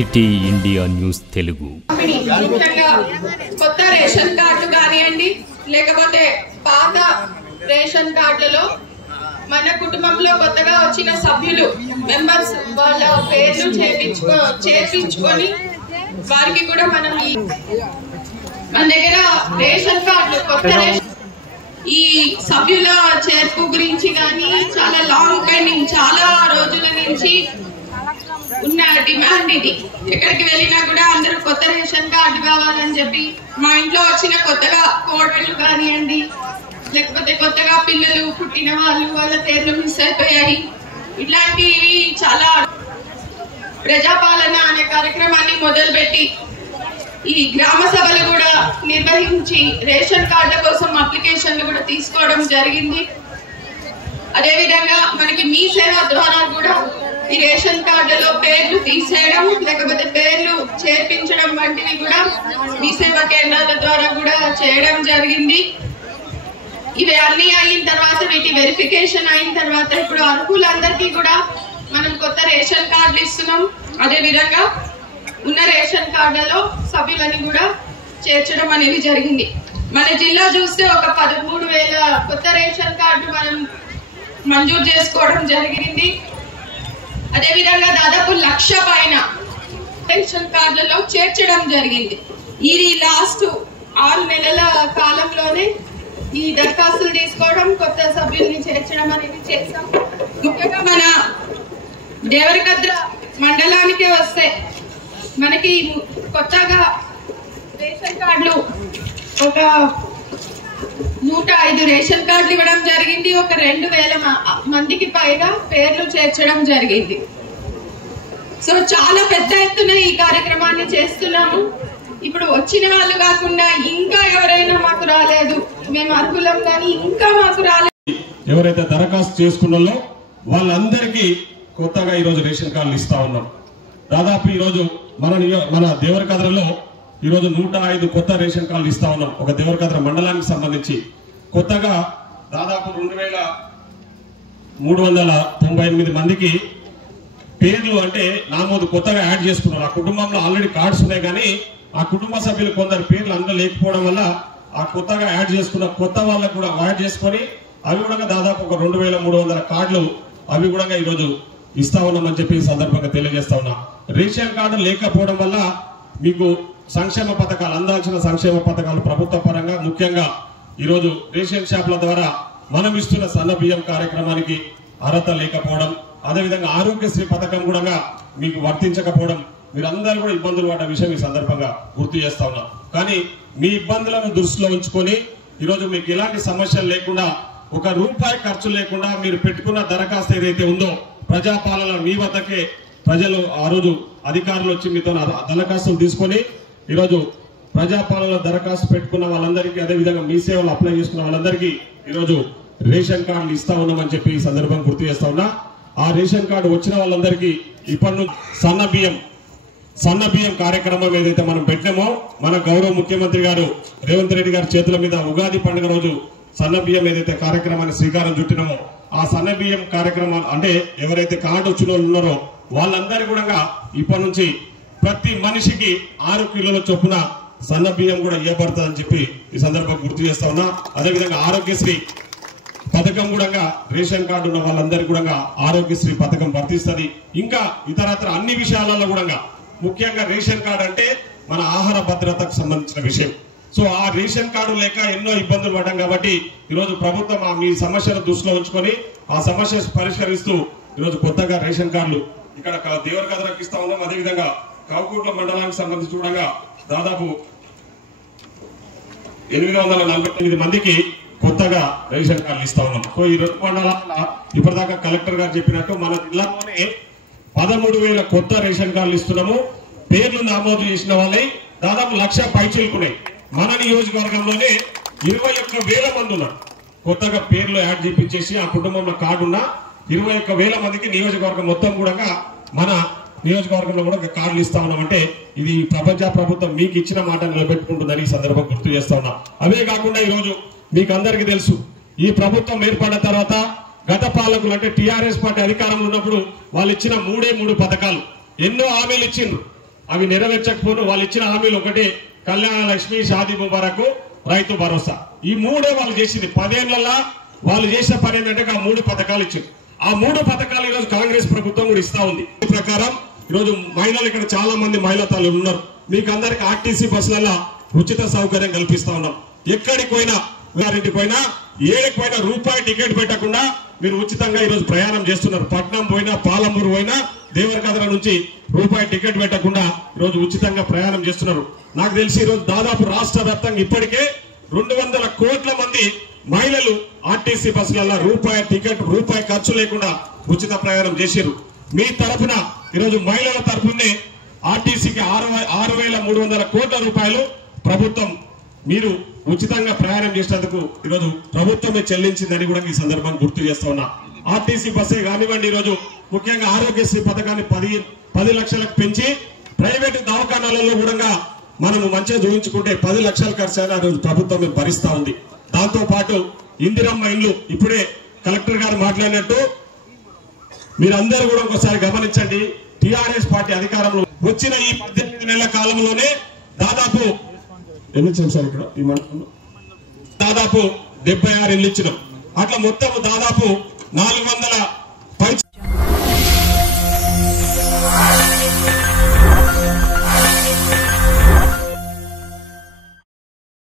City India news Telugu. కొత్త ration card కానివ్వండి లేకపోతే పాత రేషన్ కార్డులలో మన కుటుంబంలో కొత్తగా వచ్చిన సభ్యులు మెంబర్స్ వాళ్ళ పేర్లు చేర్పించుకొని వారికి కూడా మనం మన దగ్గర రేషన్ కార్డులు కొత్త ఈ సభ్యుల చేర్పు గురించి కానీ చాలా లాంగ్ పెండింగ్ చాలా రోజుల నుంచి ఉన్న డిమాండ్ ఇది. ఎక్కడికి వెళ్ళినా కూడా అందరూ కొత్త రేషన్ కార్డు కావాలని చెప్పి మా ఇంట్లో వచ్చిన కొత్తగా కోడళ్ళు కానివ్వండి లేకపోతే కొత్తగా పిల్లలు పుట్టిన వాళ్ళ పేర్లు మిస్ అయిపోయాయి. ఇట్లాంటివి చాలా ప్రజాపాలన అనే కార్యక్రమాన్ని మొదలుపెట్టి ఈ గ్రామ సభలు కూడా నిర్వహించి రేషన్ కార్డుల కోసం అప్లికేషన్లు కూడా తీసుకోవడం జరిగింది. అదేవిధంగా మనకి మీ సేవ ద్వారా కూడా ఈ రేషన్ కార్డులో పేర్లు తీసేయడం లేకపోతే పేర్లు చేర్పించడం వంటివి కూడా మీ సేవా కేంద్రాల ద్వారా కూడా చేయడం జరిగింది. ఇవి అన్ని అయిన తర్వాత వీటి వెరిఫికేషన్ అయిన తర్వాత ఇప్పుడు అర్హులందరికీ కూడా మనం కొత్త రేషన్ కార్డులు ఇస్తున్నాం. అదేవిధంగా ఉన్న రేషన్ కార్డులలో సభ్యులని కూడా చేర్చడం అనేది జరిగింది. మన జిల్లా చూస్తే ఒక 13,000 కొత్త రేషన్ కార్డు మనం మంజూరు చేసుకోవడం జరిగింది. అదేవిధంగా దాదాపు 1,00,000 పైన రేషన్ కార్డులలో చేర్చడం జరిగింది. ఇది లాస్ట్ 6 నెలల కాలంలోనే ఈ దరఖాస్తులు తీసుకోవడం కొత్త సభ్యుల్ని చేర్చడం అనేది చేస్తాం. ముఖ్యంగా మన దేవరకద్ర మండలానికే వస్తే మనకి కొత్తగా రేషన్ కార్డులు ఒక 105 రేషన్ కార్డులు ఇవ్వడం జరిగింది. ఒక 2,000 మందికి పైగా పేర్లు చేర్చడం జరిగింది. సో చాలా పెద్ద ఎత్తున ఈ కార్యక్రమాన్ని చేస్తున్నాము. ఇప్పుడు వచ్చిన వాళ్ళు కాకుండా ఇంకా ఎవరైనా మాకు రాలేదు మేము అర్హులం కానీ ఇంకా మాకు రాలేదు ఎవరైతే దరఖాస్తు చేసుకున్నారో వాళ్ళందరికీ కొత్తగా ఈరోజు రేషన్ కార్డులు ఇస్తా ఉన్నాం. దాదాపు ఈరోజు మన దేవరకద్రలో ఈరోజు 105 కొత్త రేషన్ కార్డులు ఇస్తా ఉన్నాం. ఒక దేవరకద్ర మండలానికి సంబంధించి కొత్తగా దాదాపు 2,398 మందికి పేర్లు అంటే నామోదు కొత్తగా యాడ్ చేసుకున్నారు. ఆ కుటుంబంలో ఆల్రెడీ కార్డ్స్ ఉన్నాయి కానీ ఆ కుటుంబ సభ్యులు కొందరు పేర్లు అందులో లేకపోవడం వల్ల ఆ కొత్తగా యాడ్ చేసుకున్న కొత్త వాళ్ళకు కూడా యాడ్ చేసుకొని అవి కూడా దాదాపు ఒక 2,300 కార్డులు అవి కూడా ఈరోజు ఇస్తా ఉన్నామని చెప్పి ఈ సందర్భంగా తెలియజేస్తా ఉన్నా. రేషన్ కార్డు లేకపోవడం వల్ల మీకు సంక్షేమ పథకాలు అందాల్సిన సంక్షేమ పథకాలు ప్రభుత్వ పరంగా ముఖ్యంగా ఈరోజు రేషన్ షాపుల ద్వారా మనం ఇస్తున్న సన్న బియ్యం కార్యక్రమానికి అర్హత లేకపోవడం, అదేవిధంగా ఆరోగ్యశ్రీ పథకం కూడా మీకు వర్తించకపోవడం, మీరందరూ కూడా ఇబ్బందులు పడ్డ విషయం ఈ సందర్భంగా గుర్తు చేస్తా ఉన్నాం. కానీ మీ ఇబ్బందులను దృష్టిలో ఉంచుకొని ఈరోజు మీకు ఎలాంటి సమస్యలు లేకుండా ₹1 ఖర్చు లేకుండా మీరు పెట్టుకున్న దరఖాస్తు ఏదైతే ఉందో ప్రజాపాలన మీ వద్దకే ప్రజలు ఆ రోజు అధికారులు వచ్చి మీతో దరఖాస్తులు తీసుకొని ఈరోజు ప్రజాపాలన దరఖాస్తు పెట్టుకున్న వాళ్ళందరికీ అదేవిధంగా మీ సేవలు అప్లై చేసుకున్న వాళ్ళందరికీ ఈరోజు రేషన్ కార్డులు ఇస్తా ఉన్నామని చెప్పి ఈ సందర్భంగా గుర్తు చేస్తా ఉన్నా. ఆ రేషన్ కార్డు వచ్చిన వాళ్ళందరికీ ఇప్పటి నుంచి సన్న బియ్యం కార్యక్రమం ఏదైతే మనం పెట్టినామో మన గౌరవ ముఖ్యమంత్రి గారు రేవంత్ రెడ్డి గారి చేతుల మీద ఉగాది పండుగ రోజు సన్న బియ్యం ఏదైతే కార్యక్రమాన్ని శ్రీకారం చుట్టినామో ఆ సన్న బియ్యం కార్యక్రమాలు అంటే ఎవరైతే కార్డు వచ్చిన వాళ్ళు ఉన్నారో వాళ్ళందరూ కూడా ఇప్పటి నుంచి ప్రతి మనిషికి 6 కిలోల చొప్పున సన్న బియ్యం కూడా ఇవ్వబడుతుందని చెప్పి ఈ సందర్భంగా గుర్తు చేస్తా ఉన్నా. అదేవిధంగా ఆరోగ్యశ్రీ పథకం కూడా రేషన్ కార్డు ఉన్న వాళ్ళందరికీ కూడా ఆరోగ్యశ్రీ పథకం వర్తిస్తుంది. ఇంకా ఇతరత్ర అన్ని విషయాలలో కూడా ముఖ్యంగా రేషన్ కార్డు అంటే మన ఆహార భద్రతకు సంబంధించిన విషయం. సో ఆ రేషన్ కార్డు లేక ఎన్నో ఇబ్బందులు పడ్డాం కాబట్టి ఈరోజు ప్రభుత్వం మీ సమస్యను దృష్టిలో ఉంచుకొని ఆ సమస్య పరిష్కరిస్తూ ఈరోజు కొత్తగా రేషన్ కార్డులు ఇక్కడ దేవరకద్రకు ఇస్తా ఉన్నాం. అదేవిధంగా కావుకూట్ల మండలానికి సంబంధించి కూడా దాదాపు 849 మందికి కొత్తగా రేషన్ కార్డులు ఇస్తా ఉన్నాం. సో ఈ 2 మండలాల ఇప్పటిదాకా కలెక్టర్ గారు చెప్పినట్టు మన జిల్లాలోనే 13,000 కొత్త రేషన్ కార్డులు ఇస్తున్నాము. పేర్లు నమోదు చేసిన వాళ్ళే దాదాపు 1,00,000 పైచిలుకున్నాయి. మన నియోజకవర్గంలోనే 21,000 మంది ఉన్నారు. కొత్తగా పేర్లు యాడ్ చేపించేసి ఆ కుటుంబంలో కార్డు ఉన్న 21,000 మందికి నియోజకవర్గం మొత్తం కూడా మన నియోజకవర్గంలో కూడా కార్డులు ఇస్తా ఉన్నామంటే ఇది ప్రపంచ ప్రభుత్వం మీకు ఇచ్చిన మాట నిలబెట్టుకుంటుందని ఈ సందర్భం గుర్తు చేస్తా ఉన్నాం. అవే కాకుండా ఈరోజు మీకు అందరికీ తెలుసు ఈ ప్రభుత్వం ఏర్పడిన తర్వాత గత పాలకులు అంటే టీఆర్ఎస్ పార్టీ అధికారంలో ఉన్నప్పుడు వాళ్ళు ఇచ్చిన 3 పథకాలు ఎన్నో హామీలు ఇచ్చిండ్రు. అవి నెరవేర్చకపోను వాళ్ళు ఇచ్చిన హామీలు ఒకటి కళ్యాణ లక్ష్మి, షాదీ ముబారక్, రైతు భరోసా. ఈ మూడే వాళ్ళు చేసింది. 10 ఏళ్లలో వాళ్ళు చేసిన పని ఏంటంటే ఆ 3 పథకాలు ఇచ్చారు. ఆ 3 పథకాలు ఈరోజు కాంగ్రెస్ ప్రభుత్వం కూడా ఇస్తా ఉంది. ఈ ప్రకారం ఈరోజు మహిళలు ఇక్కడ చాలా మంది మహిళా తల్లులు ఉన్నారు. మీకు అందరికి ఆర్టీసీ బస్సులలో ఉచిత సౌకర్యం కల్పిస్తా ఉన్నాం. ఎక్కడికి పోయినా, గారింటికి పోయినా, ఏడికి పోయినా రూపాయి టికెట్ పెట్టకుండా మీరు ఉచితంగా ఈరోజు ప్రయాణం చేస్తున్నారు. పట్నం పోయినా, పాలమూరు పోయినా, దేవరకద్ర నుంచి రూపాయి టికెట్ పెట్టకుండా ఈరోజు ఉచితంగా ప్రయాణం చేస్తున్నారు. నాకు తెలిసి ఈరోజు దాదాపు రాష్ట్ర వ్యాప్తంగా ఇప్పటికే 200 కోట్ల మంది మహిళలు ఆర్టీసీ బస్సులలో రూపాయి టికెట్, రూపాయి ఖర్చు లేకుండా ఉచిత ప్రయాణం చేశారు. మీ తరఫున ఈరోజు మహిళల తరఫునే ఆర్టీసీకి 6,300 కోట్ల రూపాయలు ప్రభుత్వం మీరు ఉచితంగా ప్రయాణం చేసినందుకు ఈరోజు ప్రభుత్వమే చెల్లించిందని కూడా ఈ సందర్భంగా గుర్తు చేస్తా ఉన్నా. ఆర్టీసీ బస్సే కానివ్వండి, ఈరోజు ముఖ్యంగా ఆరోగ్యశ్రీ పథకాన్ని 10 లక్షలకు పెంచి ప్రైవేటు దవాఖానాలలో కూడా మనము మంచిగా చూపించుకుంటే 10 లక్షల ఖర్చు అయినా రోజు ప్రభుత్వం భరిస్తా ఉంది. దాంతో పాటు ఇందిరమ్మ ఇల్లు ఇప్పుడే కలెక్టర్ గారు మాట్లాడినట్టు మీరందరూ కూడా ఒకసారి గమనించండి. టిఆర్ఎస్ పార్టీ అధికారంలో వచ్చిన ఈ 18 నెలల కాలంలోనే దాదాపు ఎన్ని ఇచ్చాం సార్? ఇక్కడ ఈ మండలంలో దాదాపు 76 ఇల్లు ఇచ్చినాం. అట్లా మొత్తం దాదాపు 400